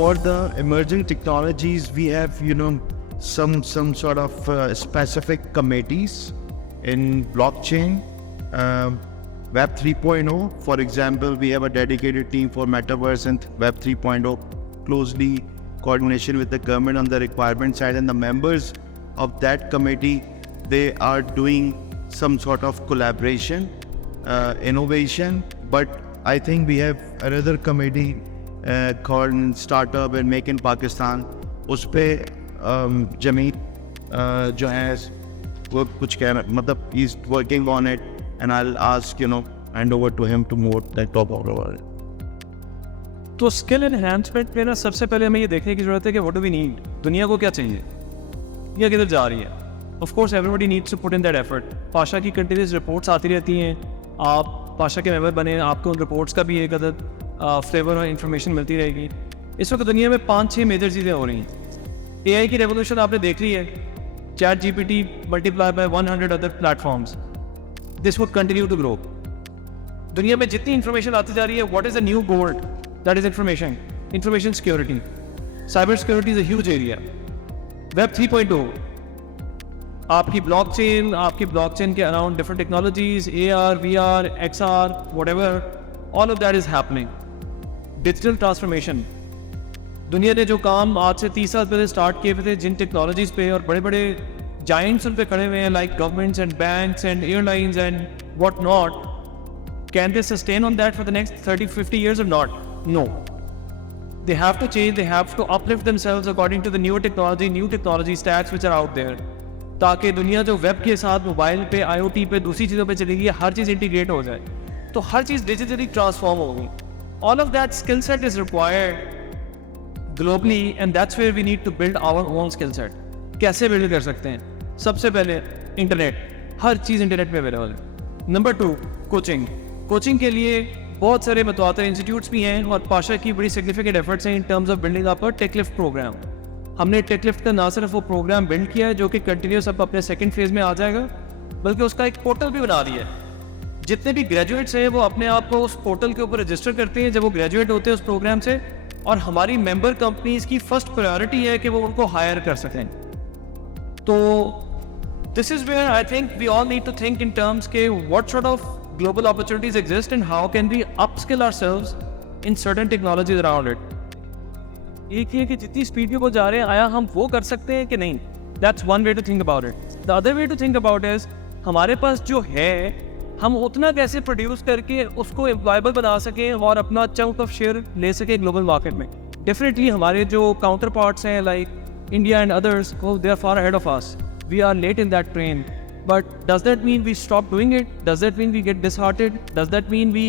for the emerging technologies, we have, some sort of specific committees in blockchain. Web 3.0, for example, we have a dedicated team for Metaverse and Web 3.0, closely coordination with the government on the requirement side, and the members of that committee, they are doing some sort of collaboration, innovation. But I think we have another committee called Startup and Make in Pakistan. उसपे जमीन जो है वो कुछ कह रहा, मतलब he's working on it, and I'll ask, hand over to him to more that talk about it. तो स्किल एनहांसमेंट में ना सबसे पहले हमें ये देखने की जरूरत है कि व्हाट डू वी नीड, दुनिया को क्या चाहिए, दुनिया किधर जा रही है. Of course everybody needs to put in that effort. Pasha की कंटिन्यूस रिपोर्ट्स आती रहती हैं, आप पाशा के मेंबर बने, आपको उन रिपोर्ट्स का भी एक अदद फ्लेवर और इन्फॉर्मेशन मिलती रहेगी. इस वक्त दुनिया में 5-6 मेजर चीज़ें हो रही हैं. AI की रेवोल्यूशन आपने देख ली है, chat GPT multiply by 100 other platforms. This would continue to grow. दुनिया में जितनी इन्फॉर्मेशन आती जा रही है, what is a new gold? That is information security. Cyber security is a huge area. Web 3.0, आपकी ब्लॉकचेन के around different technologies, AR, VR, XR, whatever, all of that is happening. Digital transformation, दुनिया ने जो काम आज से 30 साल पहले स्टार्ट किए हुए थे जिन टेक्नोलॉजीज पे, और बड़े बड़े जायंट्स उन पे खड़े हुए हैं, like governments and banks and airlines and what not. Can they sustain on that for the next 30-50 years or not? No. They have to change, they have to uplift themselves according to the new technology stacks which are out there. ताकि दुनिया जो web के साथ mobile पे, IoT पे, दूसरी चीज़ों पे चलेगी, हर चीज़ इंटीग्रेट हो जाए, तो हर चीज़ डिजिटली ट्रांसफॉर्म होगी. All of that skill set is required globally, and that's where we need to build our own skill set. कैसे बिल्ड कर सकते हैं? सबसे पहले इंटरनेट, हर चीज़ इंटरनेट पे अवेलेबल है. नंबर 2, कोचिंग के लिए बहुत सारे मतवातर इंस्टीट्यूट्स भी हैं, और पाशा की बड़ी सिग्निफिकेंट एफर्ट्स हैं in terms of building up a tech lift program. हमने टेक लिफ्ट का ना सिर्फ वो प्रोग्राम बिल्ड किया है जो कि कंटिन्यूस अब अपने सेकंड फेज में आ जाएगा, बल्कि उसका एक पोर्टल भी बना दिया है. जितने भी ग्रेजुएट्स हैं वो अपने आप को उस पोर्टल के ऊपर रजिस्टर करते हैं जब वो ग्रेजुएट होते हैं उस प्रोग्राम से, और हमारी मेंबर कंपनीज की फर्स्ट प्रायोरिटी है कि वो उनको हायर कर सकें. तो this is where I think we all need to think in terms के what sort of global opportunities exist and how can we upskill ourselves in certain technologies around it. एक ये कि जितनी स्पीड पे वो जा रहे हैं, आया हम वो कर सकते हैं कि नहीं? That's one way to think about it. The other way to think about is हमारे पास जो है हम उतना कैसे प्रोड्यूस करके उसको एम्प्लॉयबल बना सकें और अपना चंक ऑफ शेयर ले सकें ग्लोबल मार्केट में. डेफिनेटली हमारे जो काउंटर पार्ट्स हैं like India and others, they are far ahead of us. We are late in that train. But does that mean we stop doing it? Does that mean we get disheartened? Does that mean we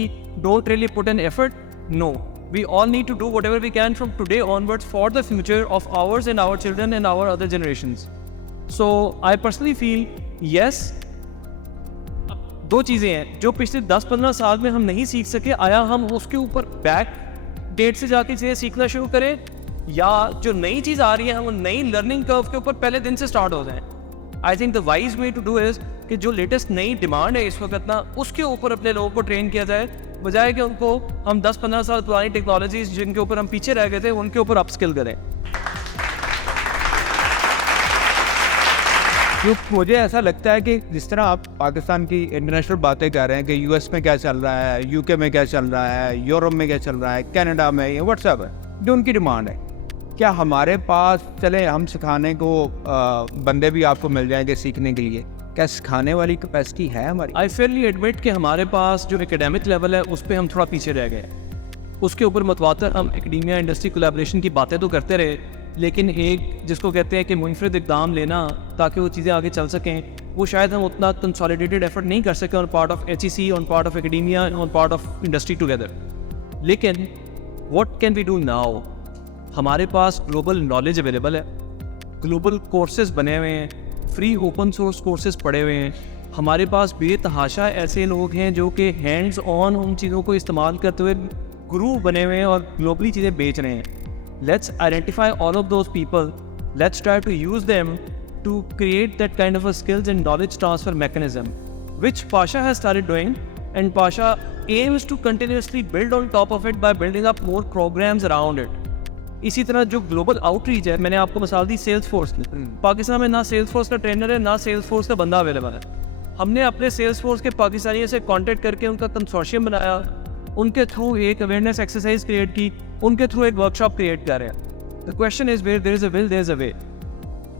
don't really put an effort? No. We all need to do whatever we can from today onwards for the future of ours and our children and our other generations. So I personally feel yes. दो चीज़ें हैं जो पिछले 10-15 साल में हम नहीं सीख सके, आया हम उसके ऊपर बैक डेट से जाके चीज़ें सीखना शुरू करें, या जो नई चीज़ आ रही है हम नई लर्निंग कर्व के ऊपर पहले दिन से स्टार्ट हो जाएं. I think the wise way to do is कि जो लेटेस्ट नई डिमांड है इस वक्त ना, उसके ऊपर अपने लोगों को ट्रेन किया जाए, बजाय कि उनको हम 10-15 साल पुरानी टेक्नोलॉजीज जिनके ऊपर हम पीछे रह गए थे उनके ऊपर अपस्किल करें. मुझे ऐसा लगता है कि जिस तरह आप पाकिस्तान की इंटरनेशनल बातें कर रहे हैं कि US में क्या चल रहा है, UK में क्या चल रहा है, यूरोप में क्या चल रहा है, कनाडा में, ये व्हाट्सएप है जो उनकी डिमांड है, क्या हमारे पास चले हम सिखाने को बंदे भी आपको मिल जाएंगे सीखने के लिए? क्या सिखाने वाली कैपेसिटी है हमारी? आई फेयरली एडमिट कि हमारे पास जो एकेडमिक लेवल है उस पर हम थोड़ा पीछे रह गए. उसके ऊपर मतवातर हम एकेडमिया इंडस्ट्री कोलैबोरेशन की बातें तो करते रहे, लेकिन एक जिसको कहते हैं कि मुनफरिद इक़दाम लेना ताकि वो चीज़ें आगे चल सकें, वो शायद हम उतना कंसोलिडेटेड एफर्ट नहीं कर सके on part of HEC, on part of academia, on part of industry together. लेकिन what can we do now? हमारे पास ग्लोबल नॉलेज अवेलेबल है, ग्लोबल कोर्सेज बने हुए हैं, फ्री ओपन सोर्स कोर्सेज पड़े हुए हैं. हमारे पास बेतहाशा ऐसे लोग हैं जो कि हैंड्स ऑन उन चीज़ों को इस्तेमाल करते हुए गुरु बने हुए हैं और ग्लोबली चीज़ें बेच रहे हैं. Let's identify all of those people, let's try to use them to create that kind of a skills and knowledge transfer mechanism which Pasha has started doing, and Pasha aims to continuously build on top of it by building up more programs around it. इसी तरह जो global outreach है, मैंने आपको मिसाल दी sales force की। पाकिस्तान में ना सेल्स फोर्स का ट्रेनर है, ना सेल्स फोर्स का बंदा अवेलेबल है। हमने अपने सेल्स फोर्स के पाकिस्तानियों से कांटेक्ट करके उनका कंसोर्शियम बनाया, उनके थ्रू एक अवेयरनेस एक्सरसाइज क्रिएट की, उनके थ्रू एक वर्कशॉप क्रिएट कर रहे हैं। The question is where there is a will there is a way.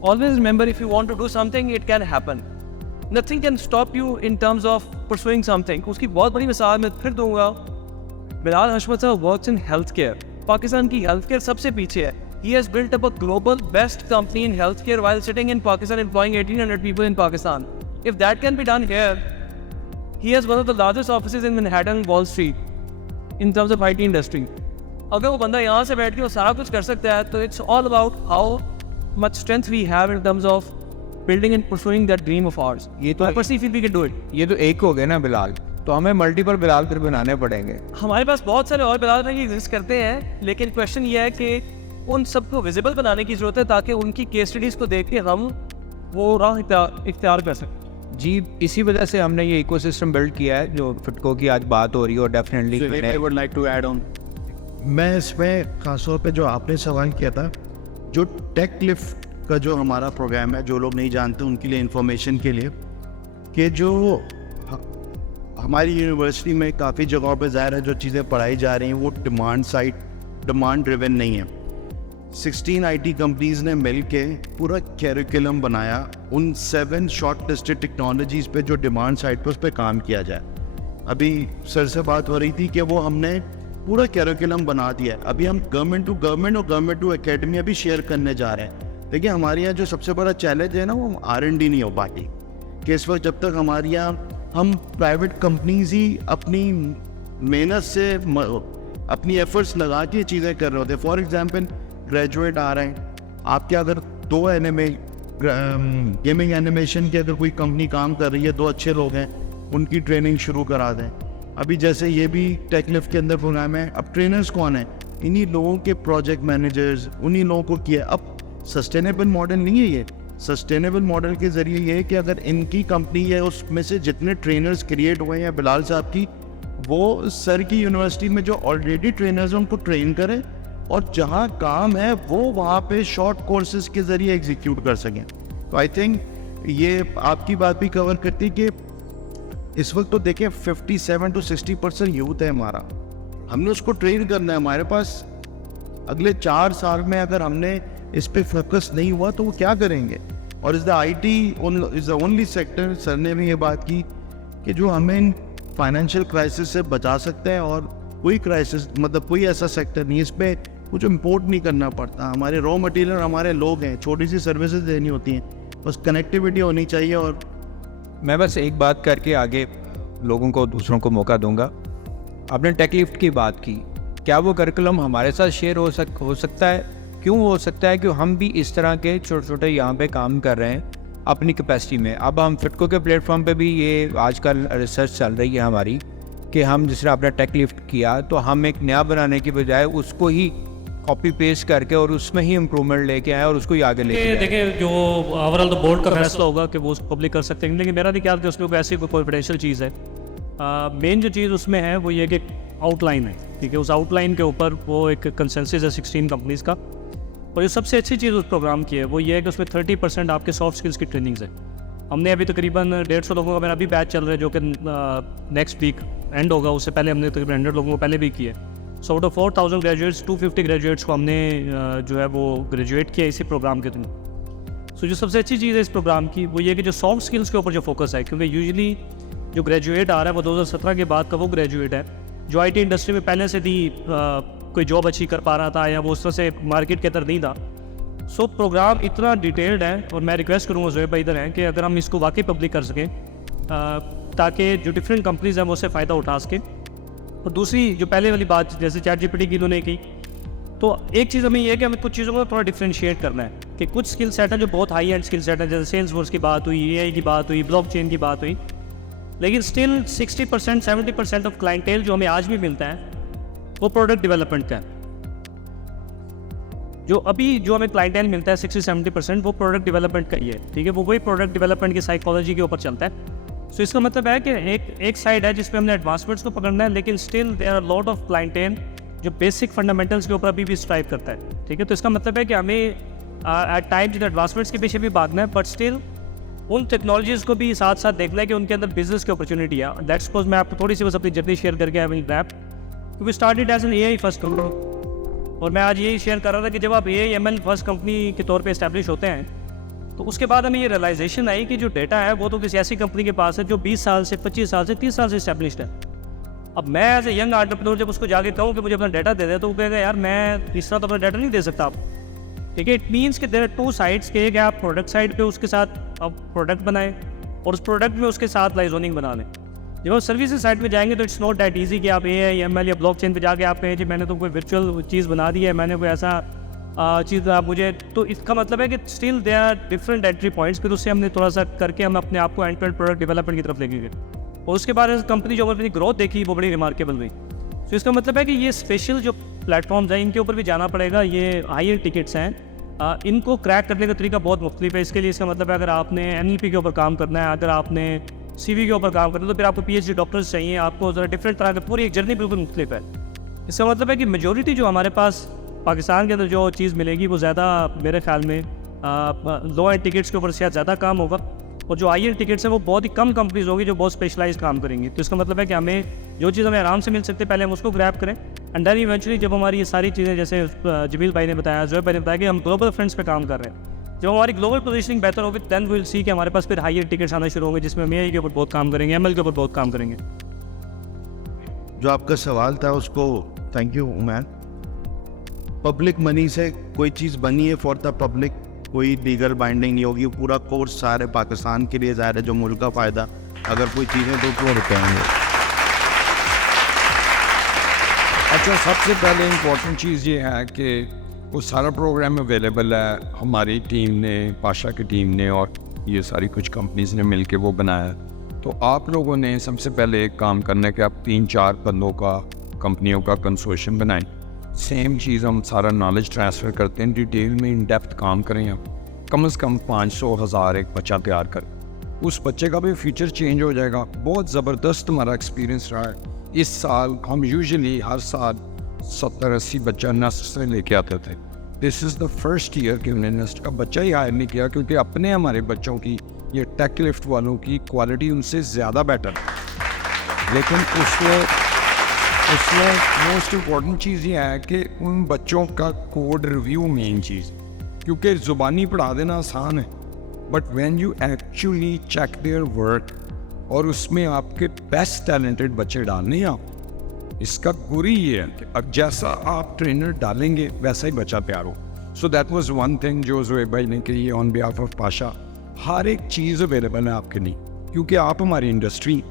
Always remember, if you want to do something it can happen. Nothing can stop you in terms of pursuing something. उसकी बहुत बड़ी मिसाल मैं फिर दूंगा। बिलाल हशमत साहब works in health care. Pakistan की health care सबसे पीछे है। He has built up a global best company in healthcare while sitting in Pakistan, employing 1,800 people in Pakistan. If that can be done here, he has one of the largest offices in Manhattan, Wall Street, in terms of IT industry. अगर वो बंदा यहाँ से बैठ के वो सारा कुछ कर सकता है, तो it's all about how much strength we have in terms of building and pursuing that dream of ours. ये तो I personally feel we can do it. ये तो एक हो गए ना बिलाल, तो हमें मल्टीपल बिलाल फिर बनाने पड़ेंगे। हमारे पास बहुत सारे और बिलाल भाई एग्जिस्ट करते हैं, लेकिन क्वेश्चन ये है कि उन सबको विजिबल बनाने की ज़रूरत है ताकि उनकी केस स्टडीज़ को देख के हम वो राह इख्तियार कर सकें। जी, इसी वजह से हमने ये इकोसिस्टम बिल्ड किया है जो फिटको की आज बात हो रही है। और definitely I would like to add on. मैं इसमें खासतौर पे जो आपने सवाल किया था, जो टेक लिफ्ट का जो हमारा प्रोग्राम है, जो लोग नहीं जानते उनके लिए इंफॉर्मेशन के लिए, कि जो हमारी यूनिवर्सिटी में काफ़ी जगहों पे ज़ाहिर है जो चीज़ें पढ़ाई जा रही हैं वो डिमांड ड्रिवन नहीं है। 16 IT कंपनीज़ ने मिल के पूरा कैरिकुलम बनाया उन 7 शॉर्ट लिस्टेड टेक्नोलॉजीज़ पे जो डिमांड साइड पे उस पर काम किया जाए। अभी सर से बात हो रही थी कि वो हमने पूरा कैरिकुलम बना दिया है। अभी हम गवर्नमेंट टू गवर्नमेंट और गवर्नमेंट टू एकेडमी भी शेयर करने जा रहे हैं। देखिए, हमारे यहाँ जो सबसे बड़ा चैलेंज है ना, वो R&D नहीं हो पाती कि इस वक्त जब तक हमारे यहाँ हम प्राइवेट कंपनीज ही अपनी मेहनत से अपनी एफर्ट्स लगा के चीज़ें कर रहे होते हैं। फॉर एग्जांपल, ग्रेजुएट आ रहे हैं आपके, अगर 2 गेमिंग एनिमेशन की अगर कोई कंपनी काम कर रही है, 2 अच्छे लोग हैं, उनकी ट्रेनिंग शुरू करा दें। अभी जैसे ये भी टेक लिफ्ट के अंदर प्रोग्राम है, अब ट्रेनर्स कौन है? इन्हीं लोगों के प्रोजेक्ट मैनेजर्स, उन्हीं लोगों को किया। अब सस्टेनेबल मॉडल नहीं है ये। सस्टेनेबल मॉडल के ज़रिए ये है कि अगर इनकी कंपनी है, उसमें से जितने ट्रेनर्स क्रिएट हुए हैं बिलाल साहब की, वो सर की यूनिवर्सिटी में जो ऑलरेडी ट्रेनर्स हैं उनको ट्रेन करें, और जहाँ काम है वो वहाँ पे शॉर्ट कोर्सेज के ज़रिए एग्जीक्यूट कर सकें। तो आई थिंक ये आपकी बात भी कवर करती है कि इस वक्त तो देखें 57 to 60% यूथ है हमारा, हमने उसको ट्रेन करना है। हमारे पास अगले 4 साल में अगर हमने इस पे फोकस नहीं हुआ तो वो क्या करेंगे? और is the IT is the only sector, sir ने भी ये बात की, कि जो हमें फाइनेंशियल क्राइसिस से बचा सकते हैं। और कोई क्राइसिस मतलब कोई ऐसा सेक्टर नहीं, इस पर कुछ इम्पोर्ट नहीं करना पड़ता। हमारे रॉ मटेरियल हमारे लोग हैं, छोटी सी सर्विसेज देनी होती हैं, बस कनेक्टिविटी होनी चाहिए। और मैं बस एक बात करके आगे लोगों को, दूसरों को मौका दूंगा। आपने टेक लिफ्ट की बात की, क्या वो करिकुलम हमारे साथ शेयर हो सकता है? क्यों हो सकता है कि हम भी इस तरह के छोटे छोटे यहाँ पे काम कर रहे हैं अपनी कैपेसिटी में। अब हम फिटको के प्लेटफॉर्म पे भी ये आजकल रिसर्च चल रही है हमारी कि हम जिस तरह आपने टेक लिफ्ट किया, तो हम एक नया बनाने की बजाय उसको ही कॉपी पेस्ट करके और उसमें ही इम्प्रूवमेंट लेके आए और उसको ही आगे लेके जाए। देखिए, जो ओवरऑल तो बोर्ड का फैसला होगा कि वो उसको पब्लिक कर सकते हैं, लेकिन मेरा नहीं ख्याल कि उसमें ऐसी कोई कॉन्फिडेंशियल चीज़ है। मेन जो चीज़ उसमें है वो ये कि आउटलाइन है, ठीक है। उस आउटलाइन के ऊपर वो एक कंसेंसस है 16 कंपनीज़ का। और जो सबसे अच्छी चीज़ उस प्रोग्राम की है वो ये है कि उसमें 30% आपके सॉफ्ट स्किल्स की ट्रेनिंग्स है। हमने अभी तकरीबन 150 लोगों का मेरा अभी बैच चल रहा है, जो कि नेक्स्ट वीक एंड होगा। उससे पहले हमने तकरीबन 100 लोगों को पहले भी किया। So out of 4000 graduates, 250 graduates को हमने जो है वो ग्रेजुएट किया इसी प्रोग्राम के थ्रू। सो जो सबसे अच्छी चीज़ है इस प्रोग्राम की वो ये कि जो सॉफ्ट स्किल्स के ऊपर जो फोकस है, क्योंकि यूजुअली जो ग्रेजुएट आ रहा है वो 2017 के बाद का वो ग्रेजुएट है जो IT इंडस्ट्री में पहले से थी, कोई जॉब अच्छी कर पा रहा था या वो उस तरह से मार्केट के अंदर नहीं था। सो प्रोग्राम इतना डिटेल्ड है, और मैं रिक्वेस्ट करूँगा जोएब भाई इधर हैं कि अगर हम इसको वाकई पब्लिक कर सकें ताकि जो डिफरेंट कंपनीज हैं वो उससे फ़ायदा उठा सकें। और दूसरी जो पहले वाली बात जैसे ChatGPT की इन्होंने की, तो एक चीज़ हमें ये है कि हमें कुछ चीज़ों को थोड़ा डिफ्रेंशिएट करना है कि कुछ स्किल सेट हैं जो बहुत हाई एंड स्किल सेट हैं, जैसे सेल्सफोर्स की बात हुई, AI की बात हुई, ब्लॉकचेन की बात हुई, लेकिन स्टिल 60% 70% ऑफ क्लाइंटेल जो हमें आज भी मिलता है वो प्रोडक्ट डेवलपमेंट का है। जो हमें क्लाइंटेल मिलता है 60-70% वो प्रोडक्ट डेवलपमेंट का ही है, ठीक है। वो वही प्रोडक्ट डेवलपमेंट की साइकोलॉजी के ऊपर चलता है। सो इसका मतलब है कि एक साइड है जिसपे हमने एडवांसमेंट्स को पकड़ना है, लेकिन still there are lot of clientele जो बेसिक फंडामेंटल्स के ऊपर अभी भी स्ट्राइव करता है, ठीक है। तो इसका मतलब है कि हमें एट टाइम्स इन एडवांसमेंट्स के पीछे भी भागना है, बट स्टिल उन टेक्नोलॉजीज़ को भी साथ साथ देखना है कि उनके अंदर बिजनेस की अपॉर्चुनिटी है। दैट्स सपोज मैं आपको थोड़ी सी बस अपनी जर्नी शेयर करके I will wrap. We started as an AI first company, और मैं आज यही शेयर कर रहा था कि जब आप AI ML फर्स्ट कंपनी के तौर पे इस्टेब्लिश होते हैं तो उसके बाद हमें ये रियलाइजेशन आई कि जो डेटा है वो तो किसी ऐसी कंपनी के पास है जो 20 साल से 25 साल से 30 साल से इस्टेब्लिश्ड है। अब मैं एज ए यंग एंटरप्रेन्योर जब उसको जाके कहूँ कि मुझे अपना डाटा दे दे, तो वो कहेगा यार मैं इस तरह तो अपना डाटा नहीं दे सकता आप, ठीक है। इट मीन्स कि देयर आर टू साइड्स के, कि आप प्रोडक्ट साइड पे उसके साथ आप प्रोडक्ट बनाएं और उस प्रोडक्ट में उसके साथ लाइजोनिंग बना लें। जब आप सर्विसेज साइड पे जाएंगे तो इट्स नॉट दैट इजी कि आप AI ML या ब्लॉकचेन पे जाके आप कहें जी मैंने तो कोई वर्चुअल चीज़ बना दी है, मैंने कोई ऐसा चीज़ आप मुझे, तो इसका मतलब है कि still they are different entry points. फिर उससे हमने थोड़ा सा करके हम अपने आप को end to end product development की तरफ लेके गए, और उसके बाद कंपनी जो अपनी ग्रोथ देखी वो बड़ी रिमार्केबल हुई। तो इसका मतलब है कि ये स्पेशल जो प्लेटफॉर्म्स हैं इनके ऊपर भी जाना पड़ेगा। ये हायर टिकट्स हैं, इनको क्रैक करने का तरीका बहुत मुख्तलिफ है। इसके लिए इसका मतलब है अगर आपने NLP के ऊपर काम करना है, अगर आपने CV के ऊपर काम करना है, तो फिर आपको PhD डॉक्टर्स चाहिए, आपको ज़रा डिफरेंट तरह की पूरी एक जर्नी बिल्कुल मुख्तलिफ है। इसका मतलब है कि मेजोरिटी जो हमारे पास पाकिस्तान के अंदर जो चीज़ मिलेगी वो ज़्यादा मेरे ख्याल में लो एंड टिकट्स के ऊपर शायद ज़्यादा काम होगा, और जो हायर टिकट्स हैं वो बहुत ही कम कंपनीज होगी जो बहुत स्पेशलाइज काम करेंगी। तो इसका मतलब है कि हमें जो चीज़ हमें आराम से मिल सकती है पहले हम उसको ग्रैब करें, एंड देन इवेंचुअली जब हमारी ये सारी चीज़ें जैसे जमील भाई ने बताया, जोएब भाई ने बताया कि हम ग्लोबल फ्रंट्स पे काम कर रहे हैं, जब हमारी ग्लोबल पोजीशनिंग बेहतर होगी देन वी विल सी कि हमारे पास फिर हायर टिकट्स आना शुरू होंगे जिसमें हम AI के ऊपर बहुत काम करेंगे, ML के ऊपर बहुत काम करेंगे। जो आपका सवाल था उसको thank you woman. Public money से कोई चीज़ बनी है फॉर द पब्लिक, कोई लीगल बाइंडिंग नहीं होगी। पूरा कोर्स सारे पाकिस्तान के लिए ज़ाहिर है, जो मुल्क का फ़ायदा, अगर कोई चीज़ें तो क्यों रुकेंगे। अच्छा, सबसे पहले इम्पोर्टेंट चीज़ ये है कि वो सारा प्रोग्राम अवेलेबल है, हमारी टीम ने, पाशा की टीम ने और ये सारी कुछ कंपनीज ने मिलके वो बनाया। तो आप लोगों ने सबसे पहले एक काम करना है कि आप 3-4 बंदों का, कंपनियों का कंसोर्शियम बनाएं। सेम चीज़ हम सारा नॉलेज ट्रांसफ़र करते हैं, डिटेल में इन डेप्थ काम करें। हम कम से कम 500,000 एक बच्चा तैयार करें, उस बच्चे का भी फ्यूचर चेंज हो जाएगा। बहुत ज़बरदस्त हमारा एक्सपीरियंस रहा है। इस साल हम यूजुअली हर साल 70-80 बच्चा नस्ट से लेके आते थे। This is the first year कि हमने नस्ट का बच्चा ही हायर नहीं किया, क्योंकि अपने हमारे बच्चों की, ये टेक लिफ्ट वालों की क्वालिटी उनसे ज़्यादा बेटर है। लेकिन उसमें मोस्ट इम्पॉर्टेंट चीज़ ये है कि उन बच्चों का कोड रिव्यू मेन चीज़, क्योंकि ज़ुबानी पढ़ा देना आसान है, but when you actually check their work और उसमें आपके बेस्ट टैलेंटेड बच्चे डालने हैं आप, इसका गुरी ये है कि अब जैसा आप ट्रेनर डालेंगे वैसा ही बच्चा तैयार हो। So that was one thing जो जोएब भाई ने कही ऑन बिहाफ ऑफ पाशा। हर एक चीज़ अवेलेबल है आपके लिए, क्योंकि आप हमारी इंडस्ट्री,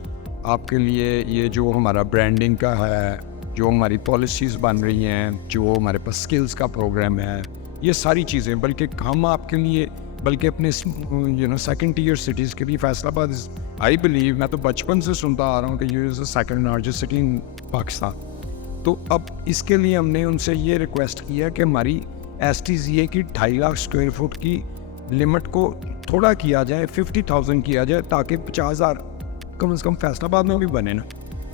आपके लिए ये जो हमारा ब्रांडिंग का है, जो हमारी पॉलिसीज़ बन रही हैं, जो हमारे पास स्किल्स का प्रोग्राम है, ये सारी चीज़ें, बल्कि हम आपके लिए, बल्कि अपने सेकंड टीयर सिटीज़ के लिए फैसलाबाद, आई बिलीव, मैं तो बचपन से सुनता आ रहा हूँ कि ये is the second largest city in Pakistan. तो अब इसके लिए हमने उनसे ये रिक्वेस्ट किया कि हमारी STZA की 2.5 लाख स्क्वायर फुट की लिमिट को थोड़ा किया जाए, 50,000 किया जाए, ताकि 50,000 कम से कम फैसलाबाद में भी बने ना,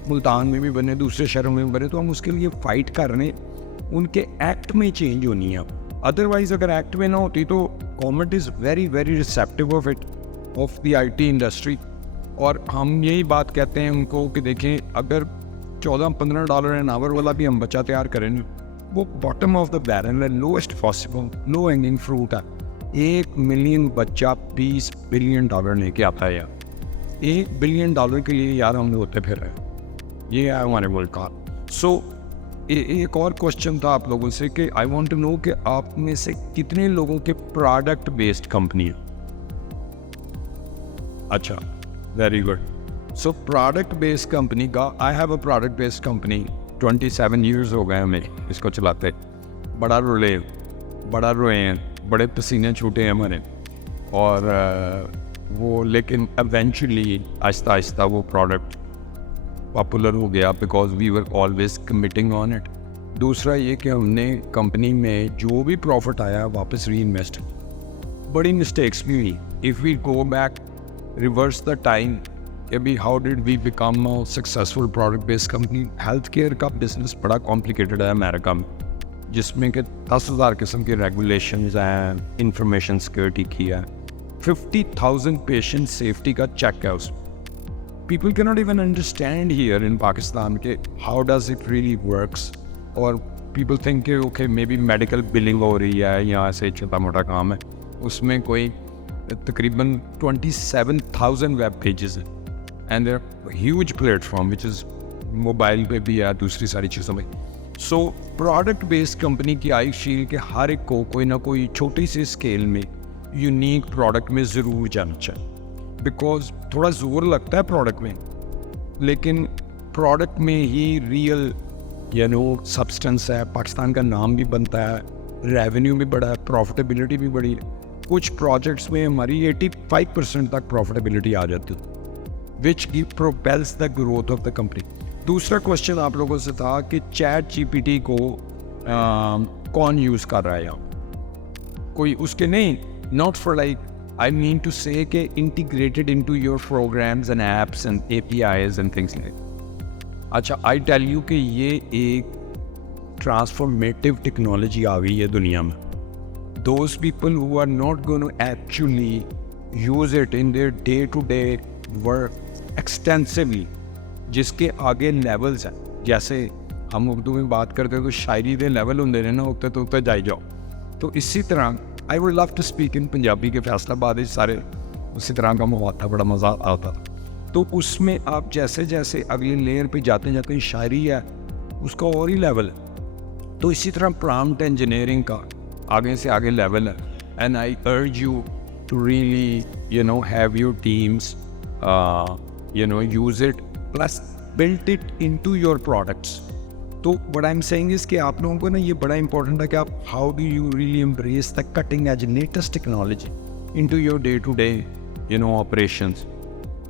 मुल्तान में भी बने, दूसरे शहरों में भी बने। तो हम उसके लिए फ़ाइट कर रहे हैं, उनके एक्ट में चेंज होनी है। अदरवाइज़ अगर एक्ट में ना होती तो government is very very receptive of it, of the IT industry. और हम यही बात कहते हैं उनको कि देखें, अगर $14-15 एन आवर वाला भी हम बच्चा तैयार करें ना, वो बॉटम ऑफ द बैरल है, lowest possible, low hanging fruit है। 1 मिलियन बच्चा $20 बिलियन लेके आता है यार। $1 बिलियन के लिए यार हम होते फिर रहे, ये है हमारे मुल्क का। सो एक और क्वेश्चन था आप लोगों से कि आई वांट टू नो कि आप में से कितने लोगों के प्रोडक्ट बेस्ड कंपनी है। अच्छा, very good. So product based company का, I have a product based company, 27 years हो गए हमें इसको चलाते। बड़ा रोए हैं, बड़े पसीने छूटे हैं हमारे, और वो लेकिन एवेंचुअली आहिस्ता आहिस्ता वो प्रोडक्ट पॉपुलर हो गया, because we were always committing on it. दूसरा ये कि हमने कंपनी में जो भी प्रॉफिट आया वापस री इन्वेस्ट। बड़ी मिस्टेक्स भी हुई। If we go back, reverse the time, कि अभी how did we become a successful product based company. Health care का बिजनेस बड़ा कॉम्प्लिकेटेड है अमेरिका में, जिसमें कि 10,000 किस्म की रेगुलेशंस हैं, इंफॉर्मेशन सिक्योरिटी की है, 50,000 पेशेंट सेफ्टी का चेक है उसमें। People can not even understand here in Pakistan के how does it really works, और पीपल थिंक कि okay maybe medical billing हो रही है या ऐसे छोटा मोटा काम है। उसमें कोई तकरीबन 27,000 वेब पेजेस हैं and there huge platform which is mobile पे भी है, दूसरी सारी चीज़ों में। सो प्रोडक्ट बेस्ड कंपनी की आई फील कि हर एक को कोई ना कोई छोटी सी स्केल में यूनिक प्रोडक्ट में ज़रूर जाना चाहिए, बिकॉज थोड़ा ज़ोर लगता है प्रोडक्ट में, लेकिन प्रोडक्ट में ही रियल सब्सटेंस है। पाकिस्तान का नाम भी बनता है, रेवेन्यू भी बढ़ा है, प्रॉफिटेबिलिटी भी बढ़ी है। कुछ प्रोजेक्ट्स में हमारी 85% तक प्रॉफिटेबिलिटी आ जाती है, which propels the growth of the company. दूसरा क्वेश्चन आप लोगों से था कि चैट जीपीटी को कौन यूज़ कर रहा है यहाँ, कोई उसके नहीं, not for like I mean to say कि integrated into your programs and apps and APIs and things like. अच्छा, आई टेल यू कि ये एक ट्रांसफॉर्मेटिव टेक्नोलॉजी आ गई है दुनिया में। Those people who are not going to actually use it in their day-to-day work extensively, जिसके आगे लेवल्स हैं, जैसे हम उर्दू में बात करते हैं तो शायरी दे लेवल होंगे ने ना, उत्ते तो उत्ते जाई जाओ। तो इसी तरह I would love to speak in Punjabi के फैसलाबाद सारे उसी तरह का माहौल था, बड़ा मज़ा आता था। तो उसमें आप जैसे जैसे अगली लेयर पे जाते जाते शायरी है उसका और ही लेवल है। तो इसी तरह प्रॉम्प्ट इंजीनियरिंग का आगे से आगे लेवल है। And I urge you to really have your teams use it plus built it into your products. तो what I am saying is कि आप लोगों को ना ये बड़ा इंपॉर्टेंट है कि आप how do you really embrace the cutting edge latest technology into your day to day operations.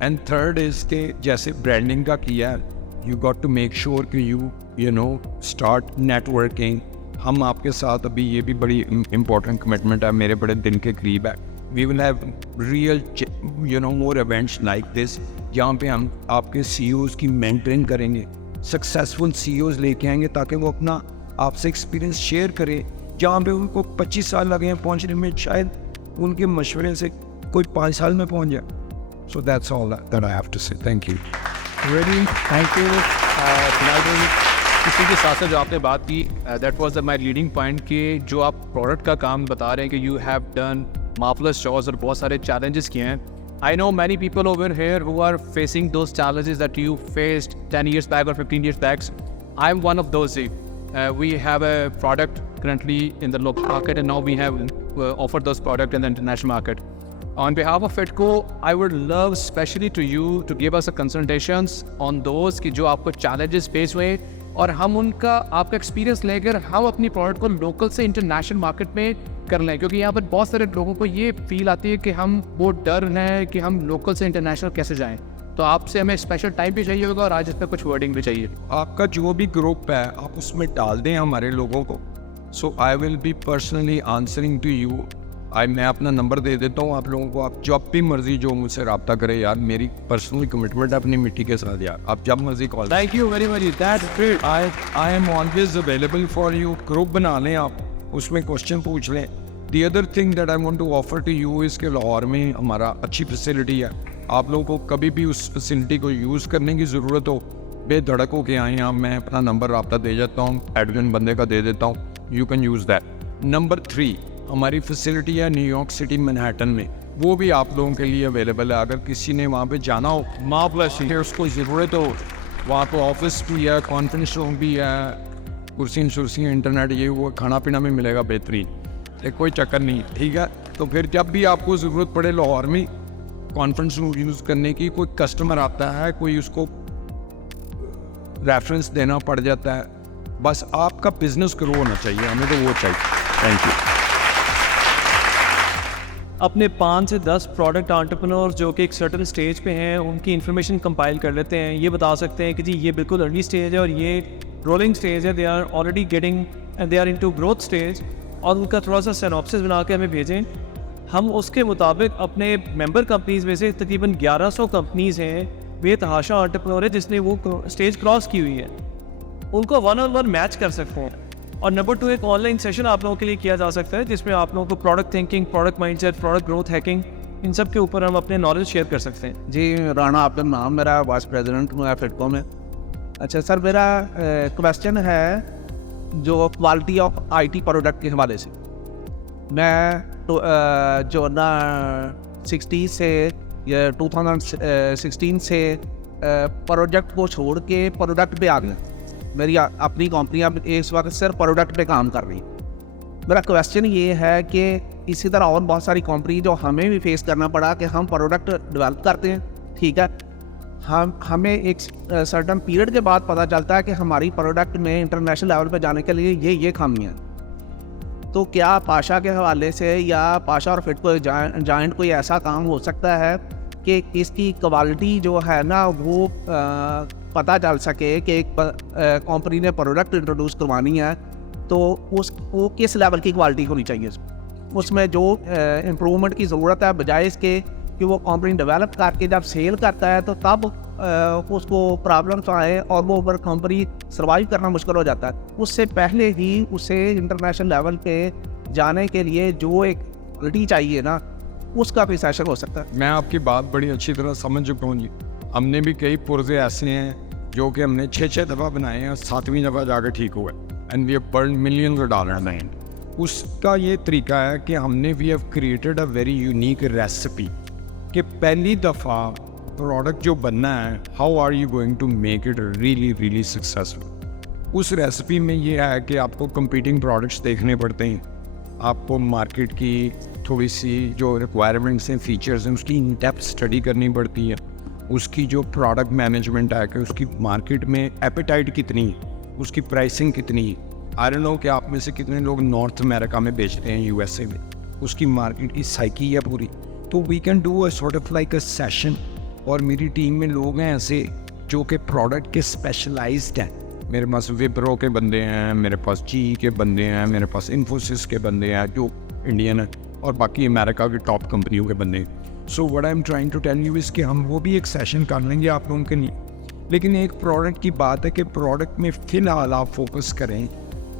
And third is के जैसे ब्रांडिंग का किया है, you got to make sure कि यू स्टार्ट नेटवर्किंग। हम आपके साथ अभी ये भी बड़ी इंपॉर्टेंट कमिटमेंट है, मेरे बड़े दिन के करीब है। We will have real more events like this, जहाँ पे हम आपके CEOs की मेंटरिंग करेंगे, सक्सेसफुल CEOs लेके आएंगे ताकि वो अपना आपसे एक्सपीरियंस शेयर करें। जहाँ पे उनको 25 साल लगे हैं पहुँचने में, शायद उनके मशवरे से कोई 5 साल में पहुँच जाए। So that's all that I have to say. Thank you. Really, thank you. इसी के साथ साथ जो आपने बात की, that was my leading point कि जो आप प्रोडक्ट का काम बता रहे हैं कि you have done marvellous jobs और बहुत सारे चैलेंजेस किए हैं। I know many people over here who are facing those challenges that you faced 10 years back or 15 years back. I am one of those. We have a product currently in the local market, and now we have offered those product in the international market. On behalf of FITCO, I would love especially to you to give us a consultations on those कि जो आपको challenges face हुए और हम उनका आपका experience लेकर हम अपनी प्रोडक्ट को लोकल से इंटरनेशनल मार्केट में कर लें, क्योंकि यहाँ पर बहुत सारे लोगों को ये फील आती है कि हम वो डर है कि हम लोकल से इंटरनेशनल कैसे जाएं। तो आपसे हमें स्पेशल टाइम भी चाहिए होगा और आज इस पर कुछ वर्डिंग भी चाहिए। आपका जो भी ग्रुप है आप उसमें डाल दें हमारे लोगों को। So I will be personally answering to you. मैं अपना नंबर दे देता हूँ आप लोगों को, आप जब भी मर्जी जो मुझसे रब्ता करें यार, मेरी पर्सनल कमिटमेंट है अपनी मिट्टी के साथ यार, आप जब मर्जी call. Thank you very much, that's great. I am always available for you. Group बना लें आप, उसमें क्वेश्चन पूछ लें। The other thing that I want to offer to you is के लाहौर में हमारा अच्छी फैसिलिटी है। आप लोगों को कभी भी उस फैसिलिटी को यूज़ करने की ज़रूरत हो, बेधड़क हो के आए यहाँ, मैं अपना नंबर रब्ता दे जाता हूँ, एडमिन बंदे का दे देता हूँ, you can use that. Number 3, हमारी फैसिलिटी है न्यूयॉर्क सिटी मैनहट्टन में, वो भी आप लोगों के लिए अवेलेबल है। अगर किसी ने वहाँ पे जाना हो, मार्वलस है, उसको ज़रूरत हो, वहाँ पे ऑफिस भी है, कॉन्फ्रेंस रूम भी है, कुर्सी शुर्सी, इंटरनेट, ये वो, खाना पीना भी मिलेगा बेहतरीन, कोई चक्कर नहीं, ठीक है। तो फिर जब भी आपको ज़रूरत पड़े लाहौर में कॉन्फ्रेंस रूम यूज़ करने की, कोई कस्टमर आता है, कोई उसको रेफरेंस देना पड़ जाता है, बस आपका बिजनेस ग्रो होना चाहिए, हमें तो वो चाहिए। Thank you. अपने 5 से 10 प्रोडक्ट एंटरप्रेन्योर्स जो कि एक सर्टेन स्टेज पे हैं, उनकी इन्फॉर्मेशन कंपाइल कर लेते हैं, ये बता सकते हैं कि जी ये बिल्कुल अर्ली स्टेज है और ये रोलिंग स्टेज है, they are already getting and they are into growth stage, और उनका थोड़ा सा सिनॉप्सिस बना के हमें भेजें। हम उसके मुताबिक अपने मेंबर कंपनीज़ में से तकरीबन 1100 कंपनीज़ हैं बेतहाशा एंटरप्रेन्योर है जिसने वो स्टेज क्रॉस की हुई है, उनको 1-on-1 मैच कर सकते हैं। और नंबर 2 एक ऑनलाइन सेशन आप लोगों के लिए किया जा सकता है जिसमें आप लोगों को product thinking, product mindset, product growth hacking, इन सब के ऊपर हम अपने नॉलेज शेयर कर सकते हैं। जी राणा आपका नाम, मेरा वाइस प्रेसिडेंट हूँ फिटको में। अच्छा सर, मेरा क्वेश्चन है जो क्वालिटी ऑफ आईटी प्रोडक्ट के हवाले से। मैं तो जो ना 60 से या 2016 से प्रोडक्ट को छोड़ के प्रोडक्ट पे आ गया। मेरी अपनी कंपनी अब इस वक्त सिर्फ प्रोडक्ट पे काम कर रही है। मेरा क्वेश्चन ये है कि इसी तरह और बहुत सारी कंपनी जो हमें भी फेस करना पड़ा कि हम प्रोडक्ट डेवलप करते हैं, ठीक है, हमें एक सर्टन पीरियड के बाद पता चलता है कि हमारी प्रोडक्ट में इंटरनेशनल लेवल पे जाने के लिए ये खामियाँ। तो क्या पाशा के हवाले से या पाशा और फिटको जॉइंट कोई ऐसा काम हो सकता है कि इसकी क्वालिटी जो है ना वो पता चल सके कि एक कंपनी ने प्रोडक्ट इंट्रोड्यूस करवानी है तो वो किस लेवल की क्वालिटी होनी चाहिए, उसमें जो इम्प्रूवमेंट की ज़रूरत है, बजाय इसके कि वो कंपनी डेवलप करके जब सेल करता है तो तब उसको प्रॉब्लम्स आए और वो ओवर कंपनी सर्वाइव करना मुश्किल हो जाता है। उससे पहले ही उसे इंटरनेशनल लेवल पे जाने के लिए जो एक क्वालिटी चाहिए ना, उसका भी सेशन हो सकता है। मैं आपकी बात बड़ी अच्छी तरह समझ चुका हूँ जी। हमने भी कई पुर्जे ऐसे हैं जो कि हमने 6 दफ़ा बनाए हैं और 7वीं दफ़ा जाकर ठीक हुआ and we have burn millions of dollar. उसका ये तरीका है कि हमने we have created a very unique recipe कि पहली दफ़ा प्रोडक्ट जो बनना है, how are you going to make it really successful. उस रेसिपी में ये है कि आपको कंपीटिंग प्रोडक्ट्स देखने पड़ते हैं, आपको मार्केट की थोड़ी सी जो रिक्वायरमेंट्स हैं, फीचर्स हैं, उसकी इन डेप्थ स्टडी करनी पड़ती है। उसकी जो प्रोडक्ट मैनेजमेंट है कि उसकी मार्केट में एपेटाइट कितनी है, उसकी प्राइसिंग कितनी है। आई डोंट नो कि आप में से कितने लोग नॉर्थ अमेरिका में बेचते हैं, यूएसए में, उसकी मार्केट की साइकी है पूरी। तो we can do a sort of like a session. और मेरी टीम में लोग हैं ऐसे जो कि प्रोडक्ट के स्पेशलाइज्ड हैं। मेरे पास विप्रो के बंदे हैं, मेरे पास जी के बंदे हैं, मेरे पास इन्फोसिस के बंदे हैं जो इंडियन है, और बाकी अमेरिका की टॉप कंपनियों के बंदे। So what I am trying to tell you is कि हम वो भी एक सेशन कर लेंगे आप लोगों के लिए। लेकिन एक प्रोडक्ट की बात है कि प्रोडक्ट में फ़िलहाल आप फोकस करें।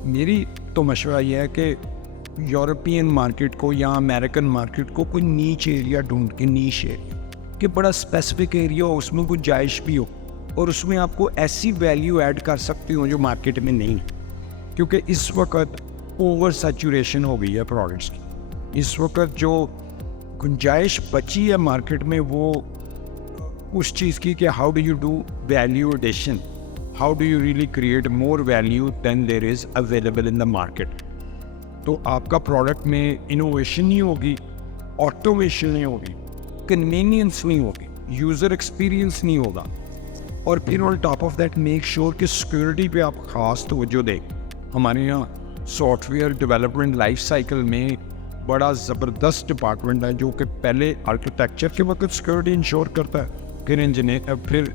मेरी तो मशवरा ये है कि यूरोपियन मार्केट को या अमेरिकन मार्केट को कोई नीच एरिया ढूंढ के, नीच एरिया कि बड़ा स्पेसिफिक एरिया हो, उसमें गुंजाइश भी हो और उसमें आपको ऐसी वैल्यू ऐड कर सकते हो जो मार्केट में नहीं। क्योंकि इस वक्त ओवर सैचुरेशन हो गई है प्रोडक्ट्स की। इस वक्त जो गुंजाइश बची है मार्केट में वो उस चीज़ की कि how do you do value addition, how do you really create more value than there is available in the market. तो आपका प्रोडक्ट में इनोवेशन नहीं होगी, ऑटोमेशन नहीं होगी, कन्वीनियंस नहीं होगी, यूज़र एक्सपीरियंस नहीं होगा। और फिर on top of that make sure कि सिक्योरिटी पे आप ख़ास तवज्जो दें। हमारे यहाँ सॉफ्टवेयर डेवलपमेंट लाइफ साइकिल में बड़ा ज़बरदस्त डिपार्टमेंट है जो कि पहले आर्किटेक्चर के वक्त सिक्योरिटी इंश्योर करता है, फिर इंजीनियर, फिर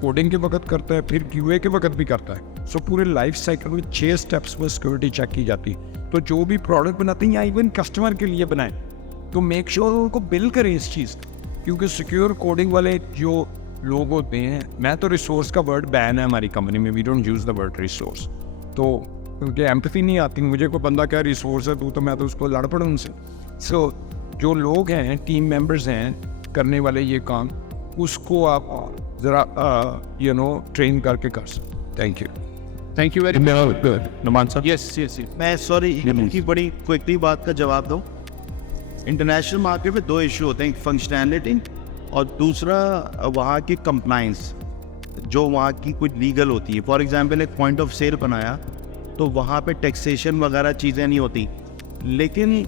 कोडिंग के वक्त करता है, फिर क्यूए के वक्त भी करता है। सो पूरे लाइफ साइकिल में 6 स्टेप्स पर सिक्योरिटी चेक की जाती है। तो जो भी प्रोडक्ट बनाते हैं या इवन कस्टमर के लिए बनाएं तो मेक श्योर उनको बिल करें इस चीज़, क्योंकि सिक्योर कोडिंग वाले जो लोग होते हैं, मैं तो रिसोर्स का वर्ड बैन है हमारी कंपनी में, we don't use the word resource. तो क्योंकि एम्पैथी नहीं आती मुझे, कोई बंदा क्या रिसोर्स है तो मैं तो उसको लड़ पड़ूँ उनसे। सो जो लोग हैं, टीम मेंबर्स हैं करने वाले ये काम, उसको आप ज़रा ट्रेन करके कर सकते। Thank you very much Numan sir. Yes मैं सॉरी की बड़ी क्विकली बात का जवाब दूँ। इंटरनेशनल मार्केट में 2 इशू होते हैं, एक फंक्शनैलिटी और दूसरा वहाँ की कंप्लाइंस, जो वहाँ की कुछ लीगल होती है। फॉर एग्जांपल एक पॉइंट ऑफ सेल बनाया तो वहाँ पे टैक्सेशन वगैरह चीज़ें नहीं होती, लेकिन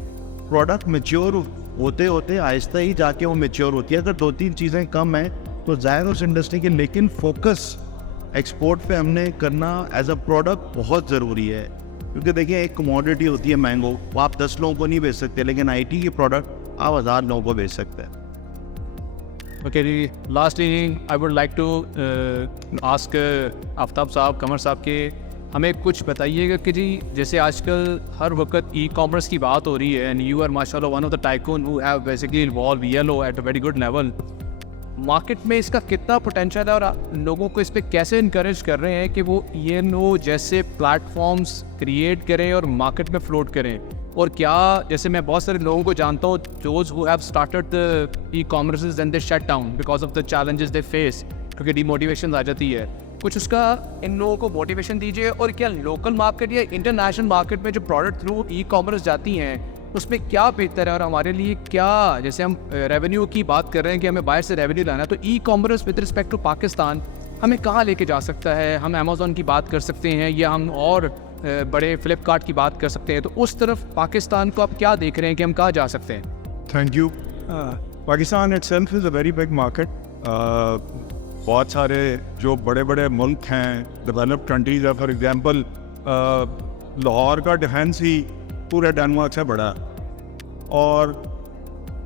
प्रोडक्ट मैच्योर होते होते आहिस्ता ही जाके वो मैच्योर होती है। अगर 2-3 चीज़ें कम हैं तो ज़ाहिर उस इंडस्ट्री की, लेकिन फोकस एक्सपोर्ट पे हमने करना एज अ प्रोडक्ट बहुत ज़रूरी है। क्योंकि देखिए एक कमोडिटी होती है मैंगो, वो आप 10 लोगों को नहीं बेच सकते, लेकिन आईटी की प्रोडक्ट आप 1000 लोगों को बेच सकते हैं। ओके जी, lastly I would like to ask Aftab साहब, कमर साहब के हमें कुछ बताइएगा कि जी जैसे आजकल हर वक्त ई कॉमर्स की बात हो रही है एंड यू आर माशाल्लाह one of the tycoon who have basically involve yellow at a very good level. Market में इसका कितना पोटेंशियल है और लोगों को इस पर कैसे इनकरेज कर रहे हैं कि वो ENO जैसे प्लेटफॉर्म्स क्रिएट करें और मार्केट में फ्लोट करें? और क्या, जैसे मैं बहुत सारे लोगों को जानता हूँ those who have started the e-commerces and they shut down because of the challenges they face, क्योंकि डिमोटिवेशन आ जाती है। कुछ उसका इन लोगों को मोटिवेशन दीजिए। और क्या लोकल मार्केट या इंटरनेशनल मार्केट में जो प्रोडक्ट थ्रू ई-कॉमर्स जाती हैं उसमें क्या बेहतर है और हमारे लिए क्या, जैसे हम रेवेन्यू की बात कर रहे हैं कि हमें बाहर से रेवेन्यू लाना है, तो ecommerce with respect to Pakistan हमें कहाँ लेके जा सकता है? हम अमेज़ॉन की बात कर सकते हैं या हम और बड़े फ्लिपकार्ट की बात कर सकते हैं, तो उस तरफ पाकिस्तान को आप क्या देख रहे हैं कि हम कहाँ जा सकते हैं? Thank you. Pakistan itself is a very big market. बहुत सारे जो बड़े बड़े मुल्क हैं, डेवलप्ड कंट्रीज है, फॉर एग्जांपल लाहौर का डिफेंस ही पूरे डेनमार्क से बड़ा है। और